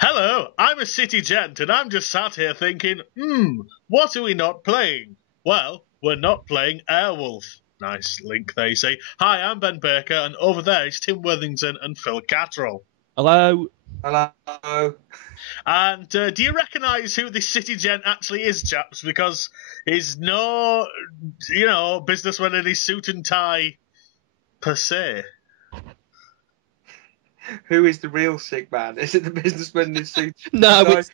Hello, I'm a city gent, and I'm just sat here thinking, what are we not playing? Well, we're not playing Airwolf. Nice link, they say. Hi, I'm Ben Baker, and over there is Tim Worthington and Phil Cattrall. Hello. Hello. And do you recognise who this city gent actually is, chaps? Because he's no, businessman in his suit and tie, per se. Who is the real sick man? Is it the businessman in his suit? No, it's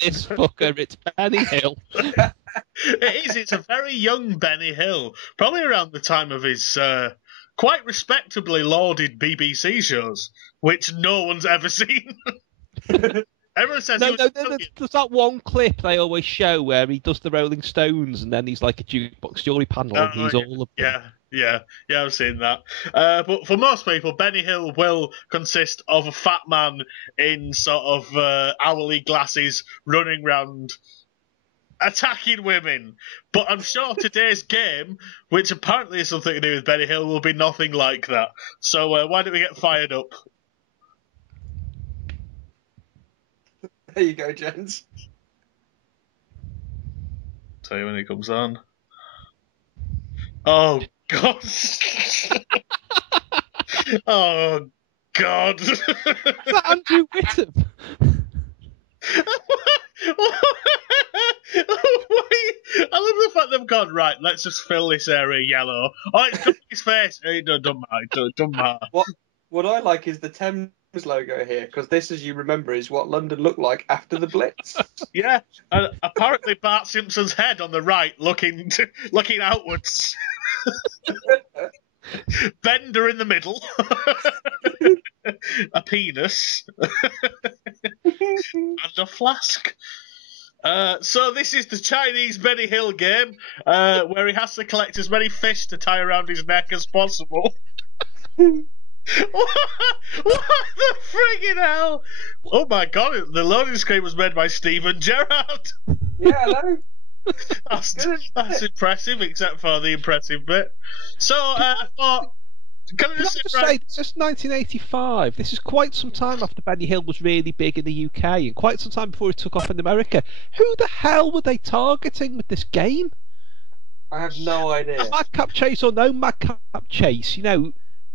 this fucker. It's Benny Hill. It is. It's a very young Benny Hill, probably around the time of his quite respectably lauded BBC shows, which no one's ever seen. Everyone says no, there's that one clip they always show where he does the Rolling Stones and then he's like a jukebox jury panel and he's all of them. Yeah, I've seen that. But for most people, Benny Hill will consist of a fat man in sort of owly glasses running round attacking women. But I'm sure today's game, which apparently has something to do with Benny Hill, will be nothing like that. So why don't we get fired up? There you go, gents. Tell you when it comes on. Oh, God. Oh, God. Is that Andrew Whittam? I love the fact they've gone, right, let's just fill this area yellow. Oh, it's got his face. Hey, don't matter. What I like is the Thames logo here, because this, as you remember, is what London looked like after the Blitz. Yeah, and apparently Bart Simpson's head on the right, looking outwards. Bender in the middle. A penis. And a flask. So this is the Chinese Benny Hill game, where he has to collect as many fish to tie around his neck as possible. What the friggin' hell? Oh my god, the loading screen was made by Stephen Gerrard. Yeah, I know. That's impressive, except for the impressive bit. So, can I just say, this is 1985. This is quite some time after Benny Hill was really big in the UK, and quite some time before he took off in America. Who the hell were they targeting with this game? I have no idea. Madcap Chase or no Madcap Chase,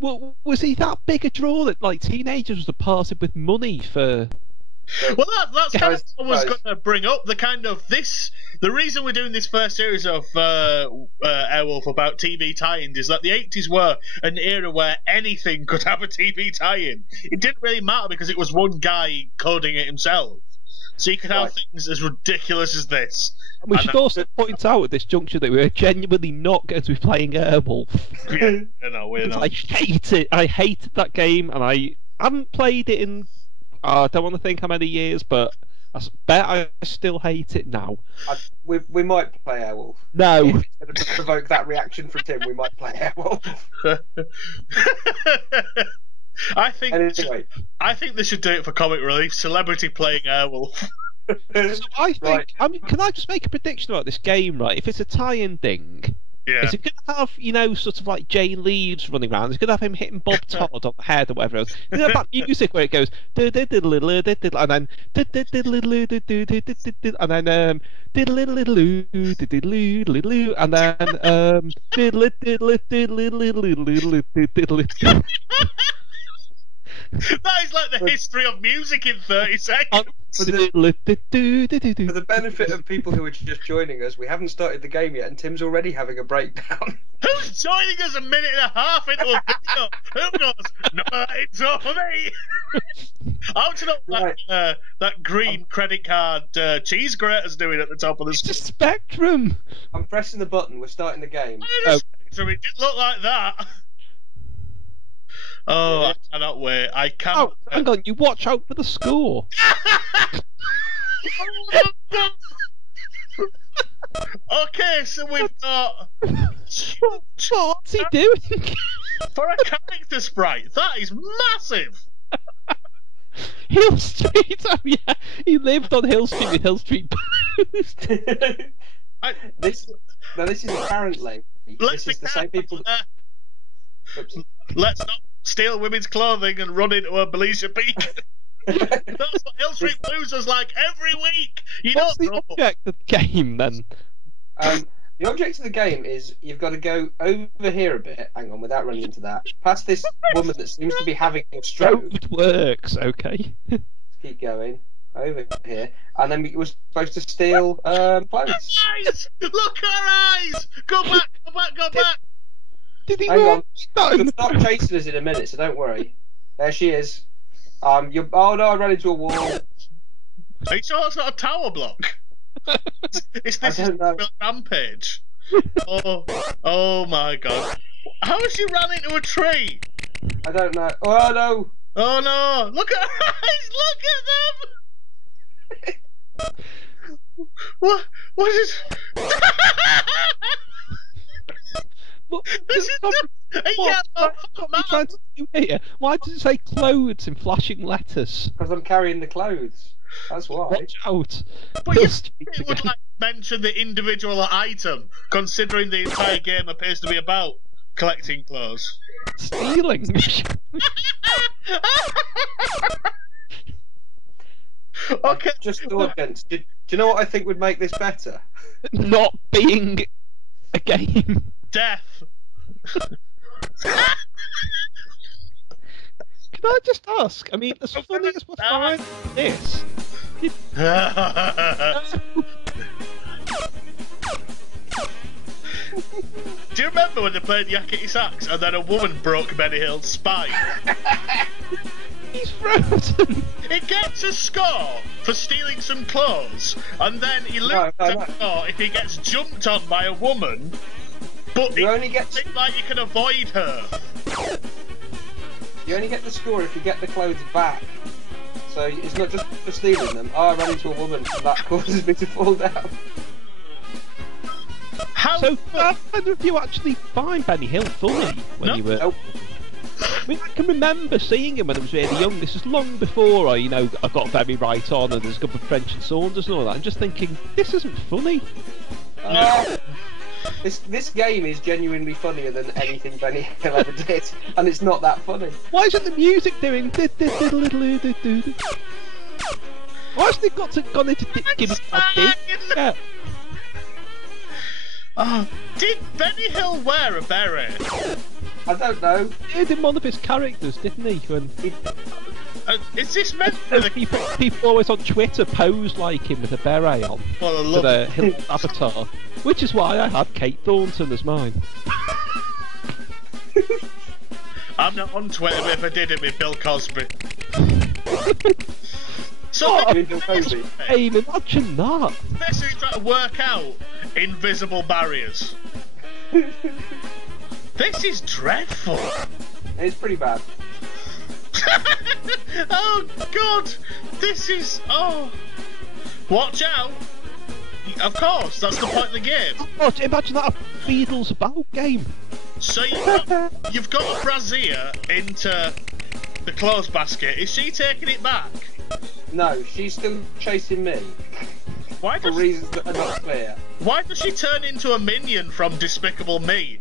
was he that big a draw that like teenagers were parted with money for? Well, that's kind of what I was going to bring up. The reason we're doing this first series of Airwolf about TV tie-ins is that the 80s were an era where anything could have a TV tie-in. It didn't really matter because it was one guy coding it himself. So you could have things as ridiculous as this. And we should also point out at this juncture that we're genuinely not going to be playing Airwolf. Yeah, no, we're not. I hate it. I hated that game, and I haven't played it in I don't want to think how many years, but I bet I still hate it now. We might play Airwolf. No. If it's going to provoke that reaction from Tim, we might play Airwolf. I think they should do it for comic relief. Celebrity playing Airwolf. So I think. I mean, can I just make a prediction about this game? Right, if it's a tie-in thing, is it going to have sort of like Jay Leeds running around? Is it going to have him hitting Bob Todd on the head or whatever else? You know that music where it goes and then That is like the history of music in 30 seconds. For the benefit of people who are just joining us, we haven't started the game yet, and Tim's already having a breakdown. Who's joining us a minute and a half into a video? Who knows? No, it's all for me. I want to know that green credit card cheese grater's doing at the top of the screen. It's a Spectrum. I'm pressing the button. We're starting the game. Spectrum. It didn't look like that. Oh, I cannot wait. I can't. Oh, hang on. You watch out for the score. Okay, so we've got. What's he doing? For a character sprite, that is massive. Hill Street. Oh yeah, he lived on Hill Street with Hill Street Boost. This is apparently. This is the same people. Let's not steal women's clothing and run into a Belisha Peak. That's what Hill Street Blues was like every week. What's the object of the game then? The object of the game is you've got to go over here a bit. Hang on, without running into that. Past this woman that seems to be having a stroke. It works, okay. Let's keep going over here, and then we were supposed to steal clothes. Eyes! Look at her eyes! Go back! Go back! Go back! Did he Hang on. No. She'll start chasing us in a minute, so don't worry. There she is. Oh no, I ran into a wall. Are you sure it's not a tower block? This is a rampage. Oh my god. How has she ran into a tree? I don't know. Oh no! Oh no! Look at her eyes! Look at them! What is... This is a yellow trying to do here? Why does it say clothes in flashing letters? Because I'm carrying the clothes. That's why. Watch out. But it would like mention the individual item, considering the entire game appears to be about collecting clothes. Stealing. Okay. Just thought, gents. Do you know what I think would make this better? Not being a game. Death. Can I just ask? I mean, as funny as we find this. Do you remember when they played Yakety Sax and then a woman broke Benny Hill's spine? He's frozen. He gets a score for stealing some clothes, and then he loses a score if he gets jumped on by a woman. But you only get like you can avoid her. You only get the score if you get the clothes back. So it's not just for stealing them. Oh, I ran into a woman, and that causes me to fall down. So, did you actually find Benny Hill funny when you were? Nope. I mean, I can remember seeing him when I was really young. This is long before I got very right on, and there's a couple of French and Saunders and all that. I'm just thinking, this isn't funny. This game is genuinely funnier than anything Benny Hill ever did, and it's not that funny. Why isn't the music doing? Why hasn't it gone into give me a bit? Yeah. Did Benny Hill wear a beret? I don't know. He did in one of his characters, didn't he? When is this meant for the people always on Twitter pose like him with a beret on for their Hill avatar, which is why I had Kate Thornton as mine. I'm not on Twitter, but if I did, it'd be Bill Cosby. So imagine that. Basically trying to work out invisible barriers. This is dreadful. It's pretty bad. Oh god, this is watch out. Of course, that's the point of the game. Oh, imagine that a Beatles About game. So you've got a brassiere into the clothes basket. Is she taking it back? No, she's still chasing me. Why for reasons that are not clear. Why does she turn into a minion from Despicable Me?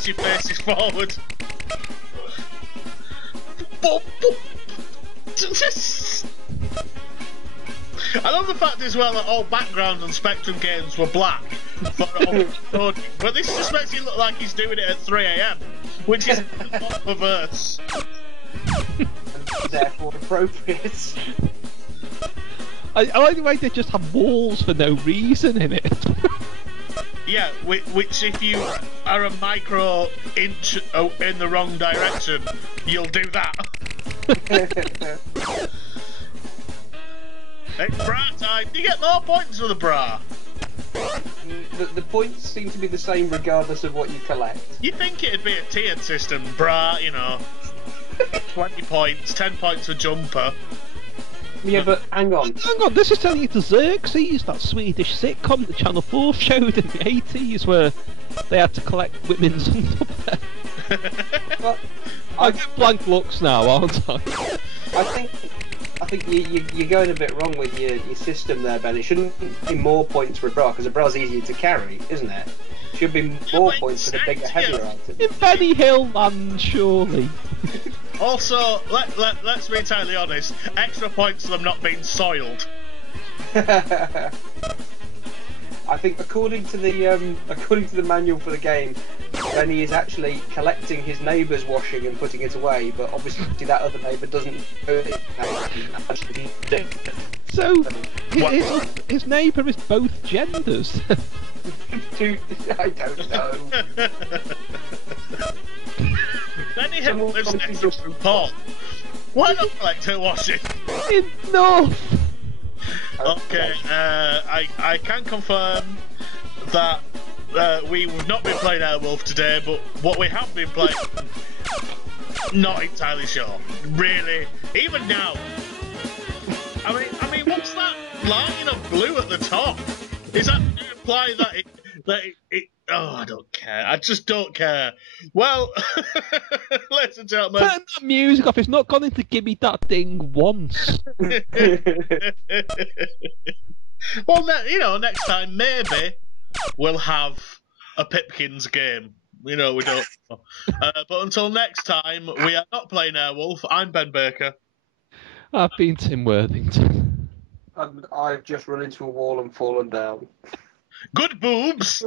She faces forward. I love the fact as well that all backgrounds on Spectrum games were black for all recording, but this just makes it look like he's doing it at 3 AM, which is perverse. And therefore appropriate. I like the way they just have walls for no reason in it. Yeah, which if you are a micro inch in the wrong direction, you'll do that. It's bra time. Do you get more points for the bra? The points seem to be the same regardless of what you collect. You'd think it'd be a tiered system. Bra, 20 points, 10 points for jumper. Yeah, but hang on. Hang on, this is turning into Xerxes, that Swedish sitcom that Channel 4 showed in the 80s where they had to collect women's underwear. Well, I get blank looks now, aren't I? I think you're going a bit wrong with your system there, Ben. It shouldn't be more points for a bra, because a bra's easier to carry, isn't it? It should be more points for the bigger, heavier item. In Benny Hill land, surely. Also, let's be entirely honest. Extra points for them not being soiled. I think according to the manual for the game, Benny is actually collecting his neighbour's washing and putting it away, but obviously that other neighbour doesn't know it. So his neighbour is both genders. Dude, I don't know. Benny Hill lives next to Paul. Why not collect her washing? Enough! Okay, I can confirm that we've not been playing Airwolf today, but what we have been playing, not entirely sure. Really, even now. I mean, what's that line of blue at the top? Is that to imply that it? Oh, I don't care. I just don't care. Well, ladies and gentlemen, turn that music off. It's not gone into "Give Me That Thing" once. Well, next time maybe we'll have a Pipkins game. We don't know. But until next time, we are not playing Airwolf. I'm Ben Baker. I've been Tim Worthington. And I've just run into a wall and fallen down. Good boobs!